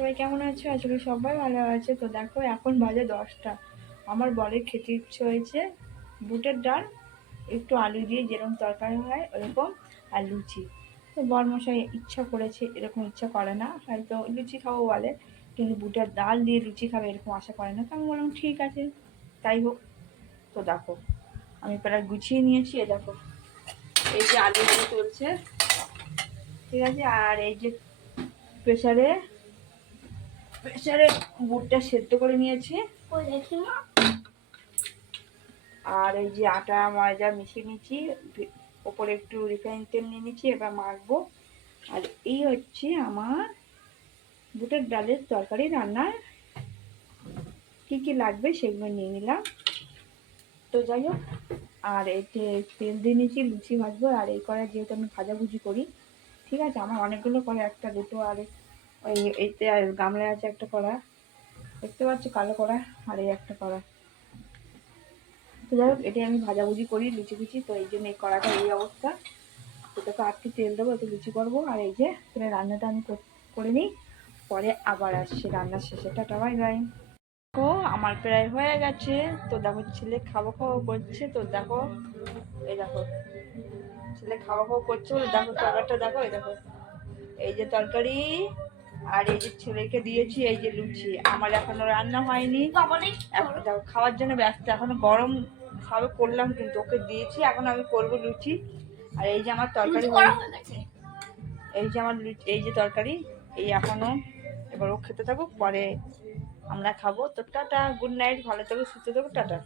সবাই কেমন আছো? আসলে সবাই ভালো আছে। তো দেখো এখন বাজে 10টা। আমার বরের খেতে ইচ্ছে হয়েছে বুটের ডাল, একটু আলু দিয়ে যেরকম তরকারি হয় ওরকম, আর লুচি। তো বরমশাই ইচ্ছা করেছে, এরকম ইচ্ছা করে না, হয়তো লুচি খাবো বলে, কিন্তু বুটের ডাল দিয়ে লুচি খাবে এরকম আশা করে না। তো আমি বললাম ঠিক আছে, তাই হোক। তো দেখো আমি প্রায় গুছিয়ে নিয়েছি। এ দেখো, এই যে আলু চলছে, ঠিক আছে। আর এই যে প্রেসারে প্রেসারে বুটটা সেদ্ধ করে নিয়েছি। আর এই যে আটা ময়দা মিশিয়ে নিচ্ছি, ওপরে একটু রিফাইন তেল নিয়ে নিচ্ছি, এবার মাখবো। আর এই হচ্ছে আমার বুটের ডালের তরকারি রান্নার কি কি লাগবে সেগুলো নিয়ে নিলাম। তো যাই হোক, আর এই যে তেল দিয়ে নিচ্ছি লুচি ভাজবো। আর এই কড়াই যেহেতু আমি ভাজাভুজি করি, ঠিক আছে, আমার অনেকগুলো কড়াই, একটা দুটো, আর ওই এইতে আর গামলায় আছে একটা কড়া, দেখতে পাচ্ছ কালো কড়া, আর এই একটা কড়া। তো যাই হোক, এটাই আমি ভাজাভুজি করি লুচি কুচি, তো এই জন্য এই কড়াটা এই অবস্থা। এটাকে আটকে তেল দেবো, একটু লুচি করবো। আর এই যে রান্নাটা আমি করে নিই, পরে আবার আসছি রান্নার শেষে। Tata bye bye. দেখো আমার প্রায় হয়ে গেছে। তো দেখো ছেলে খাবো খাবো করছে, তো দেখো এই দেখো ছেলে খাওয়া খাওয়া করছে বলে দেখো তরকারিটা দেখো, এই দেখো এই যে তরকারি, আর এই যে ছেলেকে দিয়েছি এই যে লুচি। আমার এখনো রান্না হয়নি, এখন দেখো খাওয়ার জন্য ব্যস্ত, এখনো গরম সবে করলাম, কিন্তু ওকে দিয়েছি, এখন আমি করবো লুচি। আর এই যে আমার তরকারি হয়ে গেছে, এই যে আমার এই যে তরকারি, এই এখনো, এবার ও খেতে থাকুক, পরে আমরা খাবো। তো টাটা, গুড নাইট, ভালো থাকো, সুস্থ থাকো, টাটা।